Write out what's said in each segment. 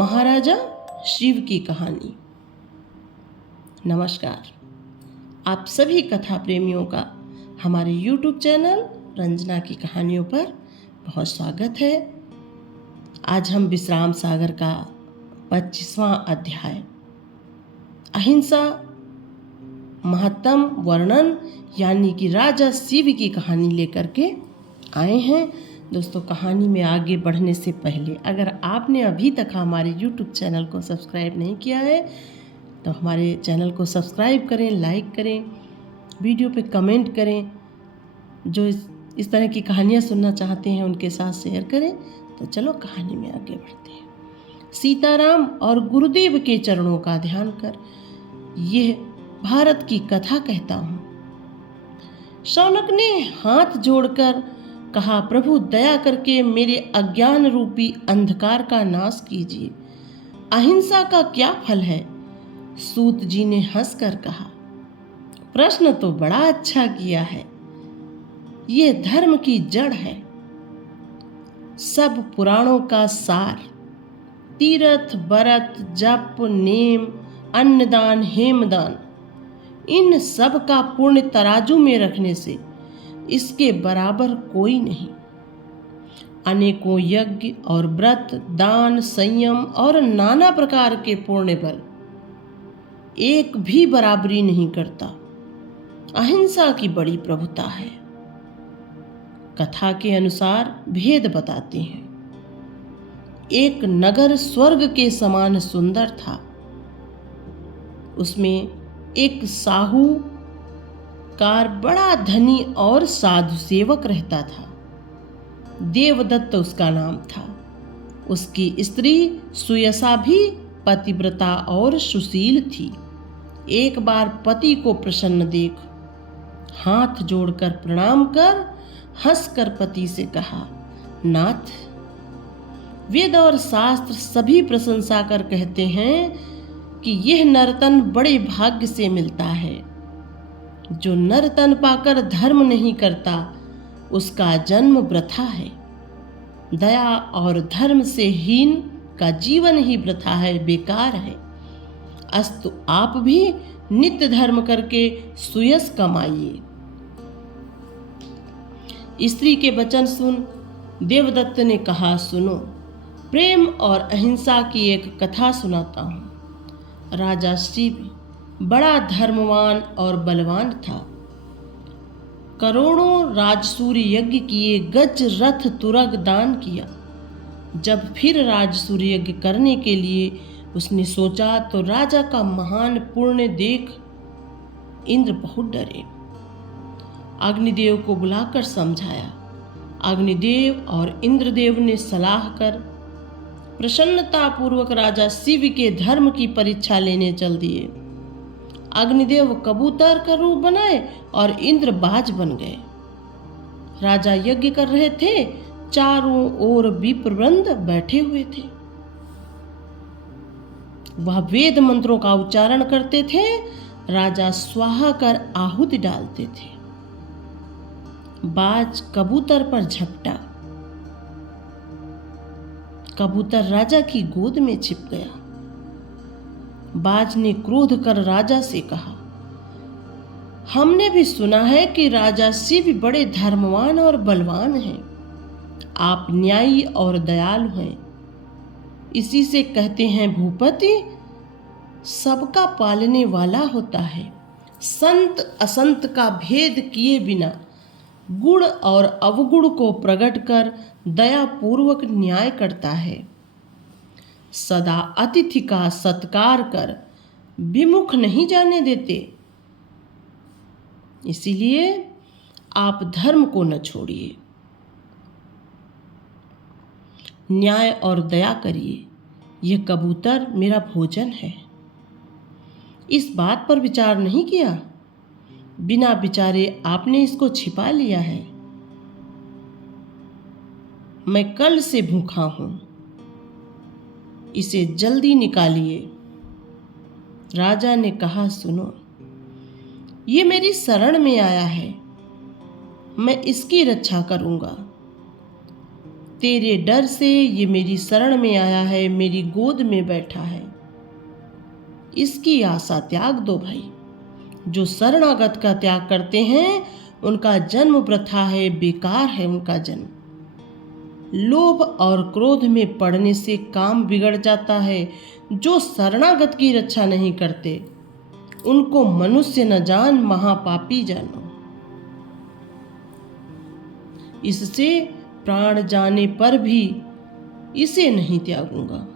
महाराजा शिव की कहानी। नमस्कार, आप सभी कथा प्रेमियों का हमारे YouTube चैनल रंजना की कहानियों पर बहुत स्वागत है। आज हम विश्राम सागर का 25वां अध्याय अहिंसा महत्तम वर्णन यानी कि राजा शिव की कहानी लेकर के आए हैं। दोस्तों, कहानी में आगे बढ़ने से पहले अगर आपने अभी तक हमारे YouTube चैनल को सब्सक्राइब नहीं किया है तो हमारे चैनल को सब्सक्राइब करें, लाइक करें, वीडियो पे कमेंट करें। जो इस तरह की कहानियाँ सुनना चाहते हैं उनके साथ शेयर करें। तो चलो कहानी में आगे बढ़ते हैं। सीताराम और गुरुदेव के चरणों का ध्यान कर यह भारत की कथा कहता हूँ। शौनक ने हाथ जोड़कर कहा, प्रभु दया करके मेरे अज्ञान रूपी अंधकार का नाश कीजिए। अहिंसा का क्या फल है? सूत जी ने हंसकर कहा, प्रश्न तो बड़ा अच्छा किया है। ये धर्म की जड़ है, सब पुराणों का सार। तीर्थ व्रत जप नेम अन्नदान हेमदान, इन सब का पुण्य तराजू में रखने से इसके बराबर कोई नहीं। अनेकों यज्ञ और व्रत दान संयम और नाना प्रकार के पुण्य बल एक भी बराबरी नहीं करता। अहिंसा की बड़ी प्रभुता है। कथा के अनुसार भेद बताते हैं। एक नगर स्वर्ग के समान सुंदर था। उसमें एक साहूकार बड़ा धनी और साधु सेवक रहता था। देवदत्त उसका नाम था। उसकी स्त्री सुयसा भी पतिव्रता और सुशील थी। एक बार पति को प्रसन्न देख हाथ जोड़कर प्रणाम कर हंसकर पति से कहा, नाथ, वेद और शास्त्र सभी प्रशंसा कर कहते हैं कि यह नर्तन बड़े भाग्य से मिलता है। जो नर्तन पाकर धर्म नहीं करता उसका जन्म वृथा है। दया और धर्म से हीन का जीवन ही वृथा है, बेकार है। अस्तु आप भी नित्य धर्म करके सुयश कमाइए। स्त्री के वचन सुन देवदत्त ने कहा, सुनो, प्रेम और अहिंसा की एक कथा सुनाता हूँ। राजा शिव बड़ा धर्मवान और बलवान था। करोड़ों राजसूय यज्ञ किए, गज रथ तुरग दान किया। जब फिर राजसूय यज्ञ करने के लिए उसने सोचा तो राजा का महान पुण्य देख इंद्र बहुत डरे। अग्निदेव को बुलाकर समझाया। अग्निदेव और इंद्रदेव ने सलाह कर प्रसन्नता पूर्वक राजा शिव के धर्म की परीक्षा लेने चल दिए। अग्निदेव कबूतर का रूप बनाए और इंद्र बाज बन गए। राजा यज्ञ कर रहे थे, चारों ओर विप्रवृंद बैठे हुए थे। वह वेद मंत्रों का उच्चारण करते थे। राजा स्वाहा कर आहुति डालते थे। बाज कबूतर पर झपटा। कबूतर राजा की गोद में छिप गया। बाज ने क्रोध कर राजा से कहा, हमने भी सुना है कि राजा शिव बड़े धर्मवान और बलवान हैं। आप न्यायी और दयालु हैं। इसी से कहते हैं भूपति सबका पालने वाला होता है। संत असंत का भेद किए बिना गुण और अवगुण को प्रकट कर दया पूर्वक न्याय करता है। सदा अतिथि का सत्कार कर विमुख नहीं जाने देते। इसीलिए आप धर्म को न छोड़िए, न्याय और दया करिए। यह कबूतर मेरा भोजन है। इस बात पर विचार नहीं किया? बिना विचारे आपने इसको छिपा लिया है। मैं कल से भूखा हूं, इसे जल्दी निकालिए। राजा ने कहा, सुनो, ये मेरी शरण में आया है, मैं इसकी रक्षा करूंगा। तेरे डर से ये मेरी शरण में आया है, मेरी गोद में बैठा है। इसकी आशा त्याग दो भाई। जो शरणागत का त्याग करते हैं उनका जन्म वृथा है, बेकार है उनका जन्म। लोभ और क्रोध में पड़ने से काम बिगड़ जाता है। जो शरणागत की रक्षा नहीं करते उनको मनुष्य न जान, महापापी जानो। इससे प्राण जाने पर भी इसे नहीं त्यागूंगा।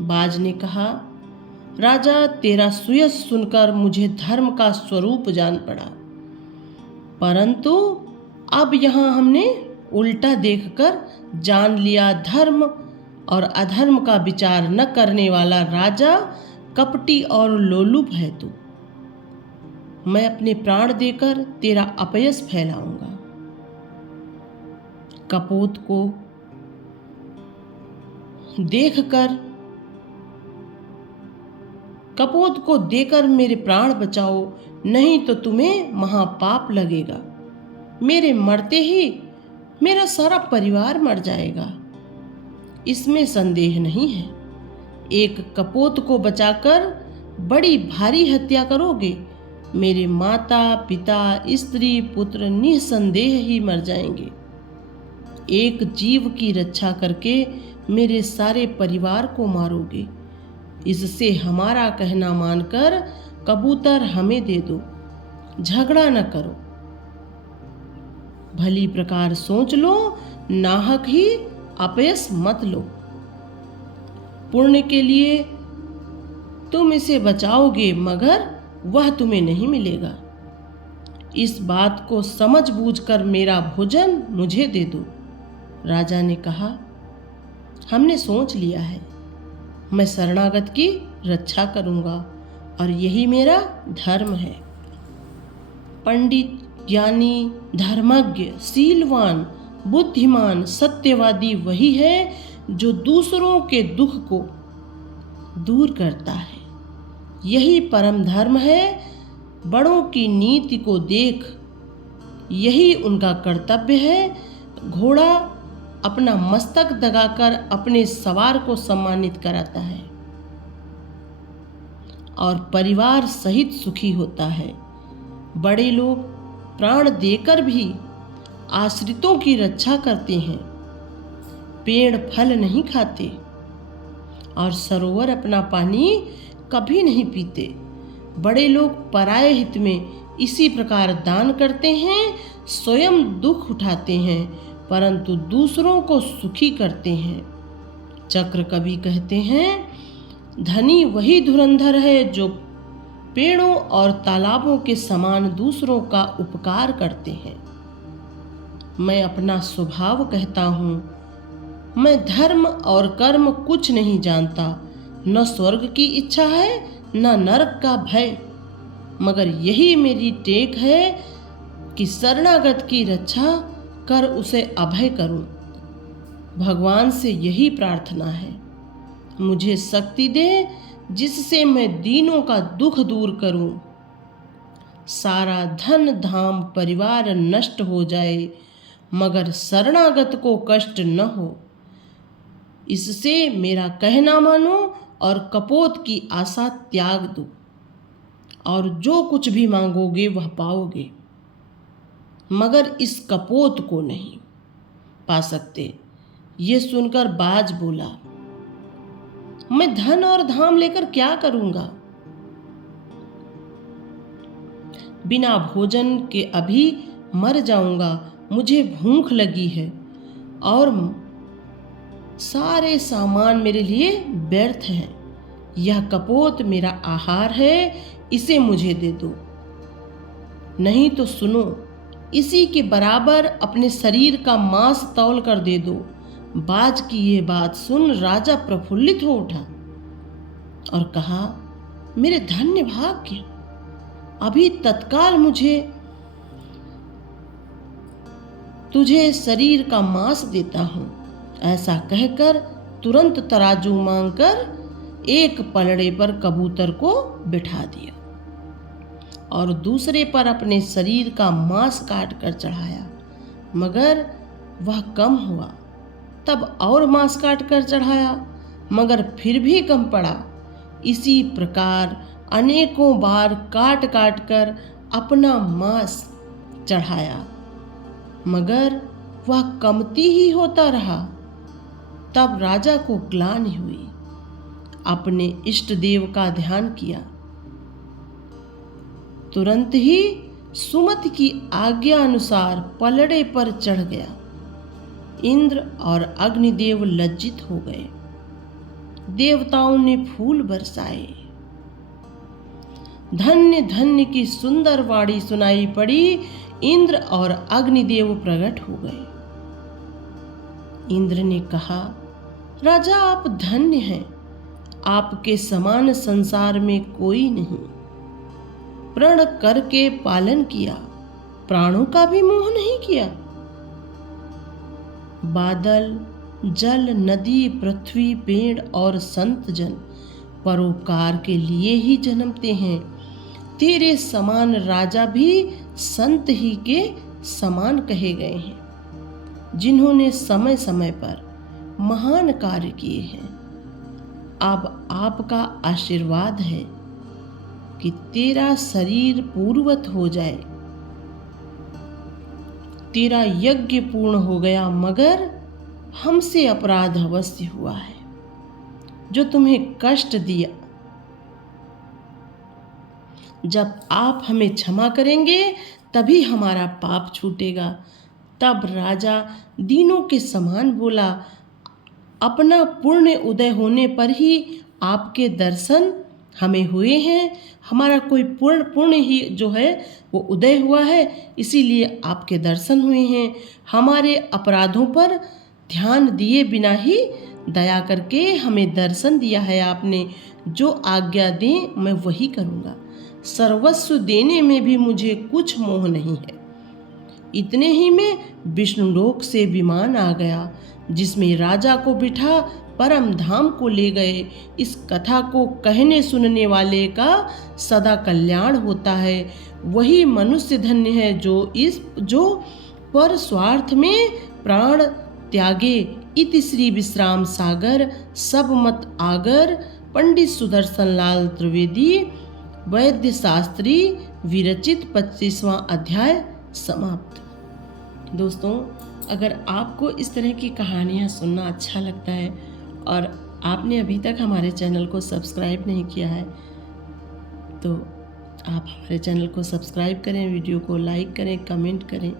बाज ने कहा, राजा तेरा सुयश सुनकर मुझे धर्म का स्वरूप जान पड़ा, परंतु अब यहाँ हमने उल्टा देखकर जान लिया, धर्म और अधर्म का विचार न करने वाला राजा कपटी और लोलुप है तू। मैं अपने प्राण देकर तेरा अपयश फैलाऊंगा। कपोत को देकर मेरे प्राण बचाओ, नहीं तो तुम्हें महापाप लगेगा। मेरे मरते ही मेरा सारा परिवार मर जाएगा, इसमें संदेह नहीं है। एक कपोत को बचाकर बड़ी भारी हत्या करोगे, मेरे माता पिता स्त्री पुत्र निसंदेह ही मर जाएंगे। एक जीव की रक्षा करके मेरे सारे परिवार को मारोगे। इससे हमारा कहना मानकर कबूतर हमें दे दो, झगड़ा न करो। भली प्रकार सोच लो, नाहक ही अपयश मत लो। पुण्य के लिए तुम इसे बचाओगे, मगर वह तुम्हें नहीं मिलेगा। इस बात को समझ बूझकर मेरा भोजन मुझे दे दो। राजा ने कहा, हमने सोच लिया है, मैं शरणागत की रक्षा करूंगा और यही मेरा धर्म है। पंडित, ज्ञानी, धर्मज्ञ, शीलवान, बुद्धिमान, सत्यवादी वही है जो दूसरों के दुख को दूर करता है। यही परम धर्म है। बड़ों की नीति को देख यही उनका कर्तव्य है। घोड़ा अपना मस्तक दगाकर अपने सवार को सम्मानित कराता है और परिवार सहित सुखी होता है। बड़े लोग प्राण देकर भी आश्रितों की रक्षा करते हैं। पेड़ फल नहीं खाते और सरोवर अपना पानी कभी नहीं पीते। बड़े लोग पराये हित में इसी प्रकार दान करते हैं, स्वयं दुख उठाते हैं परंतु दूसरों को सुखी करते हैं। चक्र कवि कहते हैं, धनी वही धुरंधर है जो पेड़ों और तालाबों के समान दूसरों का उपकार करते हैं। मैं अपना स्वभाव कहता हूँ, मैं धर्म और कर्म कुछ नहीं जानता। न स्वर्ग की इच्छा है न नरक का भय, मगर यही मेरी टेक है कि शरणागत की रक्षा कर उसे अभय करूं। भगवान से यही प्रार्थना है, मुझे शक्ति दे जिससे मैं दीनों का दुख दूर करूं। सारा धन धाम परिवार नष्ट हो जाए मगर शरणागत को कष्ट न हो, इससे मेरा कहना मानो और कपोत की आशा त्याग दो और जो कुछ भी मांगोगे वह पाओगे, मगर इस कपोत को नहीं पा सकते। ये सुनकर बाज बोला, मैं धन और धाम लेकर क्या करूंगा? बिना भोजन के अभी मर जाऊंगा, मुझे भूख लगी है और सारे सामान मेरे लिए व्यर्थ हैं। यह कपोत मेरा आहार है, इसे मुझे दे दो। नहीं तो सुनो, इसी के बराबर अपने शरीर का मांस तौल कर दे दो। बाज की ये बात सुन राजा प्रफुल्लित हो उठा और कहा, मेरे धन्य भाग्य, अभी तत्काल तुझे शरीर का मांस देता हूं। ऐसा कहकर तुरंत तराजू मांगकर एक पलड़े पर कबूतर को बिठा दिया और दूसरे पर अपने शरीर का मांस काट कर चढ़ाया, मगर वह कम हुआ, तब और मांस काट कर चढ़ाया, मगर फिर भी कम पड़ा। इसी प्रकार अनेकों बार काट काट कर अपना मांस चढ़ाया, मगर वह कमती ही होता रहा। तब राजा को ग्लानि हुई, अपने इष्ट देव का ध्यान किया। तुरंत ही सुमति की आज्ञा अनुसार पलड़े पर चढ़ गया। इंद्र और अग्निदेव लज्जित हो गए। देवताओं ने फूल बरसाए। धन्य धन्य की सुंदर वाणी सुनाई पड़ी। इंद्र और अग्निदेव प्रकट हो गए। इंद्र ने कहा, राजा आप धन्य हैं, आपके समान संसार में कोई नहीं। प्रण करके पालन किया, प्राणों का भी मोह नहीं किया। बादल, जल, नदी, पृथ्वी, पेड़ और संत जन परोपकार के लिए ही जन्मते हैं। तेरे समान राजा भी संत ही के समान कहे गए हैं, जिन्होंने समय समय पर महान कार्य किए हैं। अब आपका आशीर्वाद है कि तेरा शरीर पूर्ववत हो जाए। तेरा यज्ञ पूर्ण हो गया, मगर हमसे अपराध अवश्य हुआ है, जो तुम्हें कष्ट दिया। जब आप हमें क्षमा करेंगे तभी हमारा पाप छूटेगा। तब राजा दीनों के समान बोला, अपना पुण्य उदय होने पर ही आपके दर्शन हमें हुए हैं। हमारा कोई पुण्य ही जो है वो उदय हुआ है, इसीलिए आपके दर्शन हुए हैं। हमारे अपराधों पर ध्यान दिए बिना ही दया करके हमें दर्शन दिया है आपने। जो आज्ञा दें मैं वही करूँगा। सर्वस्व देने में भी मुझे कुछ मोह नहीं है। इतने ही में विष्णुलोक से विमान आ गया, जिसमें राजा को बिठा परम धाम को ले गए। इस कथा को कहने सुनने वाले का सदा कल्याण होता है। वही मनुष्य धन्य है जो पर स्वार्थ में प्राण त्यागे। इति श्री विश्राम सागर सब मत आगर। पंडित सुदर्शन लाल त्रिवेदी वैद्य शास्त्री विरचित 25वां अध्याय समाप्त। दोस्तों, अगर आपको इस तरह की कहानियाँ सुनना अच्छा लगता है और आपने अभी तक हमारे चैनल को सब्सक्राइब नहीं किया है, तो आप हमारे चैनल को सब्सक्राइब करें, वीडियो को लाइक करें, कमेंट करें,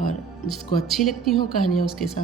और जिसको अच्छी लगती हो कहानियाँ उसके साथ